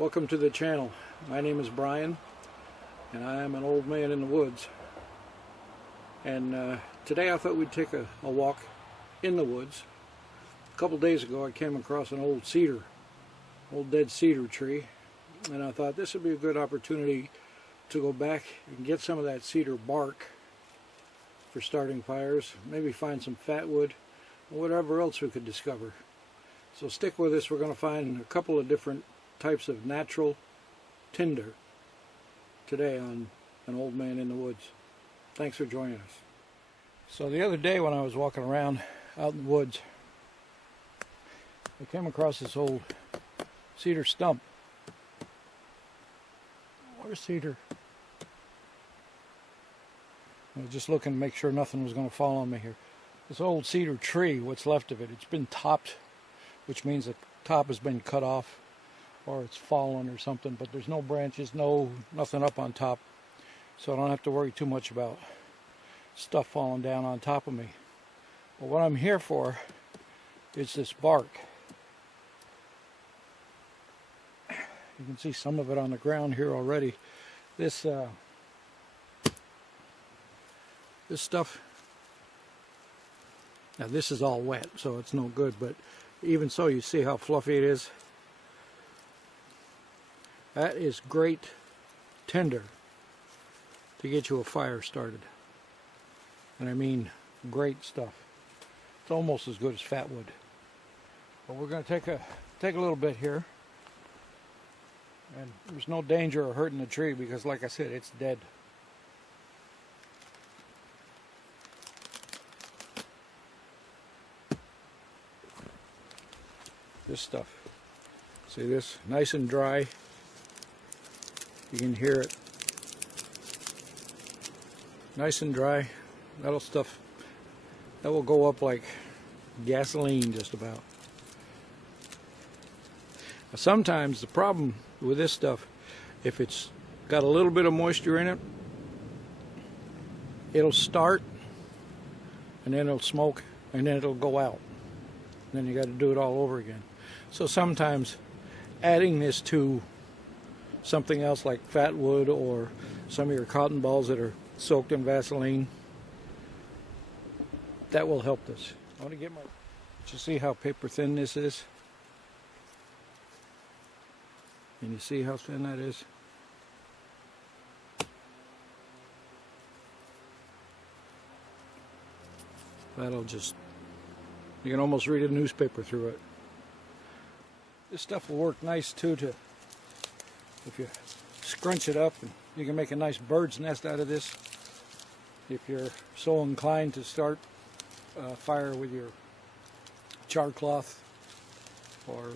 Welcome to the channel. My name is Brian and I am an old man in the woods, and today I thought we'd take a walk in the woods. A couple days ago I came across an old dead cedar tree, and I thought this would be a good opportunity to go back and get some of that cedar bark for starting fires, maybe find some fat wood or whatever else we could discover. So stick with us. We're going to find a couple of different types of natural tinder today on An Old Man in the Woods. Thanks for joining us. So the other day when I was walking around out in the woods, I came across this old cedar stump. Where's cedar? I was just looking to make sure nothing was going to fall on me here. This old cedar tree, what's left of it, it's been topped, which means the top has been cut off or it's fallen or something, but there's no branches, nothing up on top, so I don't have to worry too much about stuff falling down on top of me. But what I'm here for is this bark. You can see some of it on the ground here already. This stuff, now this is all wet, so it's no good, but even so, you see how fluffy it is? That is great tinder to get you a fire started. And I mean great stuff. It's almost as good as fat wood. But we're going to take a little bit here. And there's no danger of hurting the tree because, like I said, it's dead. This stuff, see this? Nice and dry. You can hear it. Nice and dry. That will go up like gasoline just about. Now, sometimes the problem with this stuff, if it's got a little bit of moisture in it, it'll start and then it'll smoke and then it'll go out. And then you got to do it all over again. So sometimes adding this to something else like fat wood or some of your cotton balls that are soaked in Vaseline, that will help this. I want to get you see how paper thin this is? Can you see how thin that is? That'll just, you can almost read a newspaper through it. This stuff will work nice too, if you scrunch it up, and you can make a nice bird's nest out of this. If you're so inclined to start a fire with your char cloth or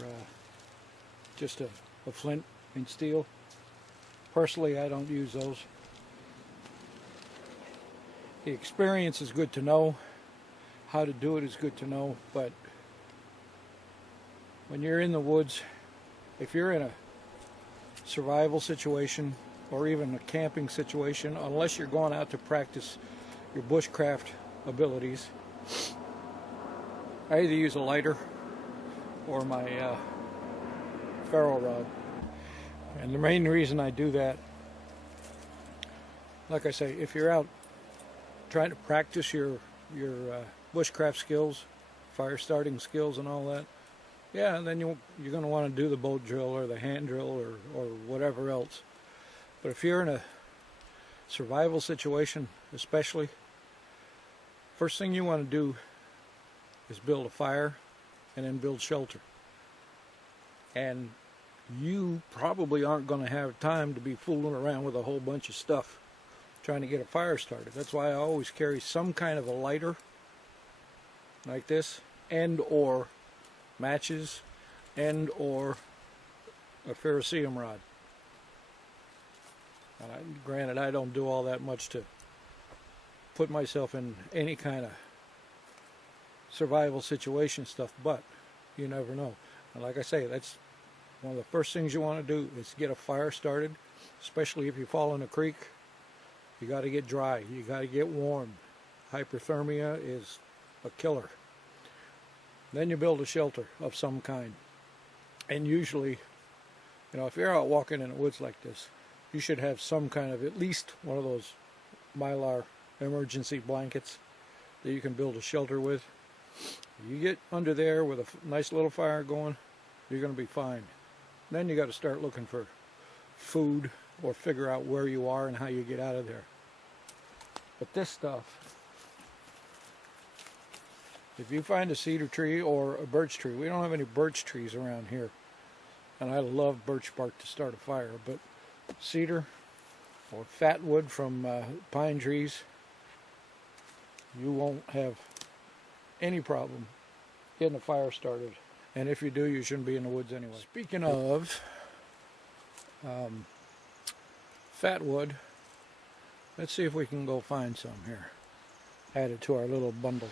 just a flint and steel. Personally, I don't use those. The experience is good to know. How to do it is good to know, but when you're in the woods, if you're in a survival situation or even a camping situation, unless you're going out to practice your bushcraft abilities, I either use a lighter or my ferro rod. And the main reason I do that, like I say, if you're out trying to practice your bushcraft skills, fire starting skills and all that, yeah, and then you're going to want to do the boat drill or the hand drill or whatever else. But if you're in a survival situation, especially, first thing you want to do is build a fire and then build shelter. And you probably aren't going to have time to be fooling around with a whole bunch of stuff trying to get a fire started. That's why I always carry some kind of a lighter like this, and or matches, and or a ferrocerium rod. And granted, I don't do all that much to put myself in any kind of survival situation stuff, but you never know. And like I say, that's one of the first things you want to do is get a fire started, especially if you fall in a creek. You got to get dry. You got to get warm. Hypothermia is a killer. Then you build a shelter of some kind. And usually You know, if you're out walking in the woods like this, you should have some kind of, at least one of those Mylar emergency blankets that you can build a shelter with. You get under there with a nice little fire going, you're going to be fine. Then you got to start looking for food or figure out where you are and how you get out of there. But this stuff, if you find a cedar tree or a birch tree, we don't have any birch trees around here, and I love birch bark to start a fire, but cedar or fat wood from pine trees, you won't have any problem getting a fire started. And if you do, you shouldn't be in the woods anyway. Speaking of fat wood, let's see if we can go find some here. Added to our little bundle.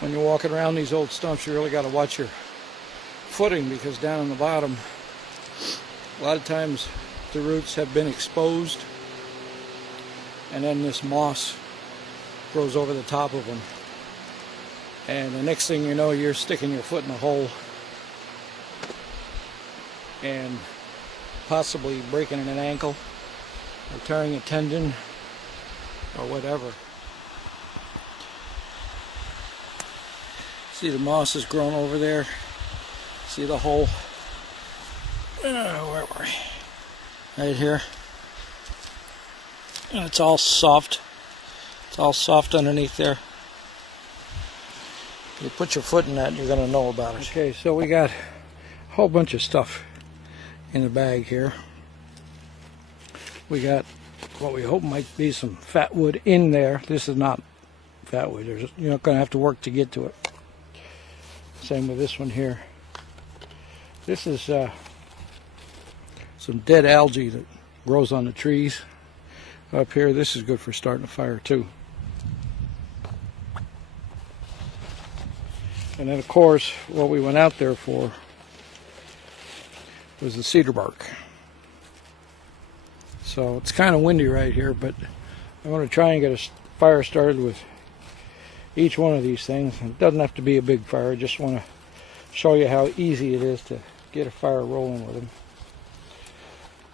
When you're walking around these old stumps, you really got to watch your footing, because down on the bottom, a lot of times the roots have been exposed, and then this moss grows over the top of them. And the next thing you know, you're sticking your foot in a hole and possibly breaking an ankle or tearing a tendon or whatever. See, the moss has grown over there. See the hole? Where were we? Right here. And it's all soft. It's all soft underneath there. You put your foot in that and you're going to know about it. Okay, so we got a whole bunch of stuff in the bag here. We got what we hope might be some fat wood in there. This is not fat wood. You're not going to have to work to get to it. Same with this one here. This is some dead algae that grows on the trees up here. This is good for starting a fire too. And then of course what we went out there for was the cedar bark. So it's kind of windy right here, but I want to try and get a fire started with each one of these things. It doesn't have to be a big fire. I just want to show you how easy it is to get a fire rolling with them.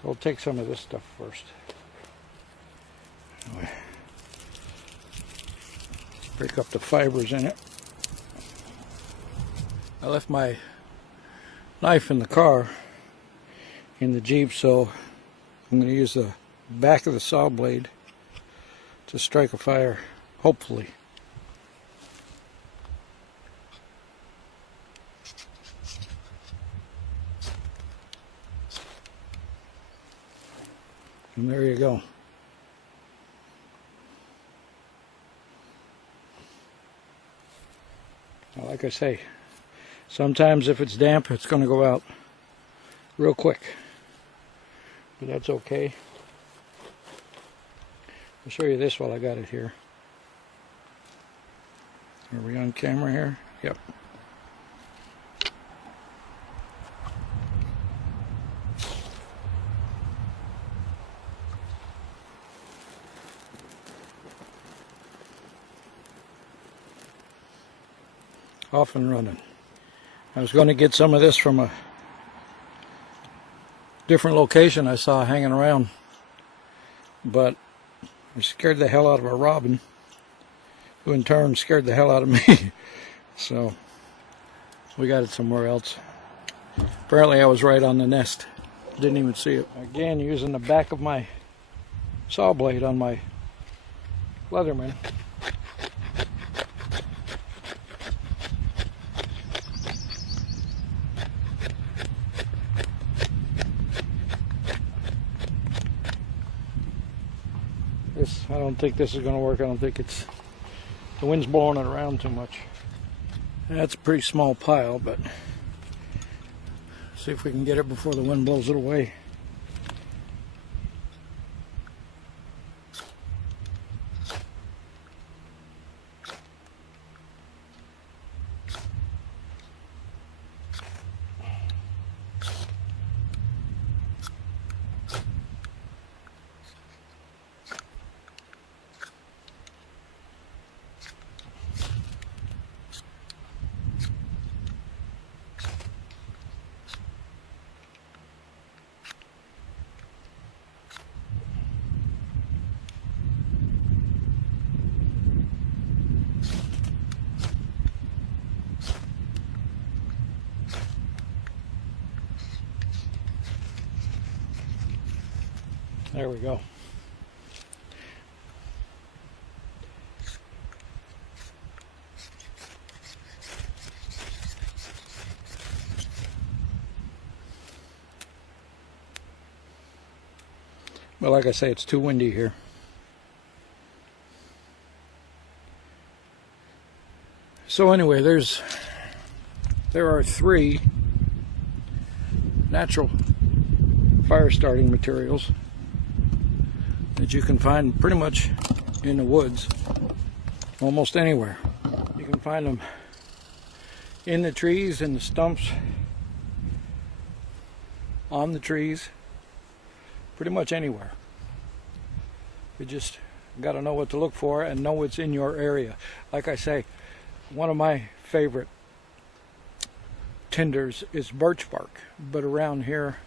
We'll take some of this stuff first. Break up the fibers in it. I left my knife in the car, in the Jeep, so I'm going to use the back of the saw blade to strike a fire, hopefully. And there you go. Now, like I say, sometimes if it's damp, it's going to go out real quick. But that's okay. I'll show you this while I got it here. Are we on camera here? Yep. off and running. I was going to get some of this from a different location I saw hanging around, but I scared the hell out of a robin, who in turn scared the hell out of me. So we got it somewhere else. Apparently I was right on the nest. Didn't even see it. Again, using the back of my saw blade on my Leatherman. I don't think this is going to work. I don't think the wind's blowing it around too much. That's a pretty small pile, but see if we can get it before the wind blows it away. There we go. But like I say, it's too windy here. So anyway, there are 3 natural fire starting materials that you can find pretty much in the woods, almost anywhere. You can find them in the trees, in the stumps, on the trees, pretty much anywhere. You just got to know what to look for and know what's in your area. Like I say, one of my favorite tinders is birch bark, but around here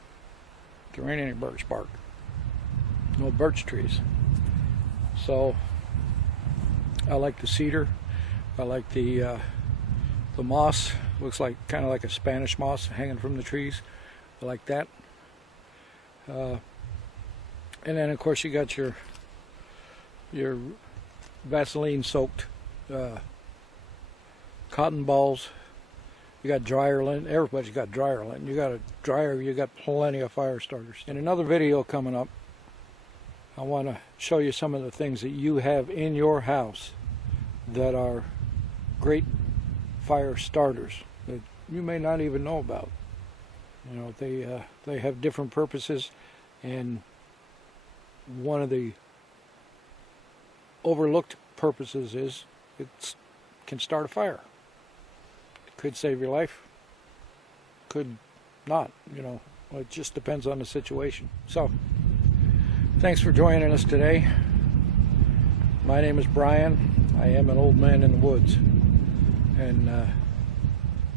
there ain't any birch bark. No birch trees. So I like the cedar. I like the moss. Looks like kind of like a Spanish moss hanging from the trees. I like that. And then of course you got your Vaseline soaked cotton balls. You got dryer lint. Everybody's got dryer lint. You got a dryer, you got plenty of fire starters. In another video coming up, I want to show you some of the things that you have in your house that are great fire starters that you may not even know about. You know, they have different purposes, and one of the overlooked purposes is it can start a fire. It could save your life, could not, you know. It just depends on the situation. So thanks for joining us today. My name is Brian. I am an old man in the woods. And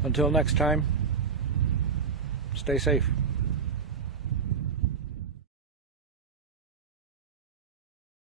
until next time, stay safe.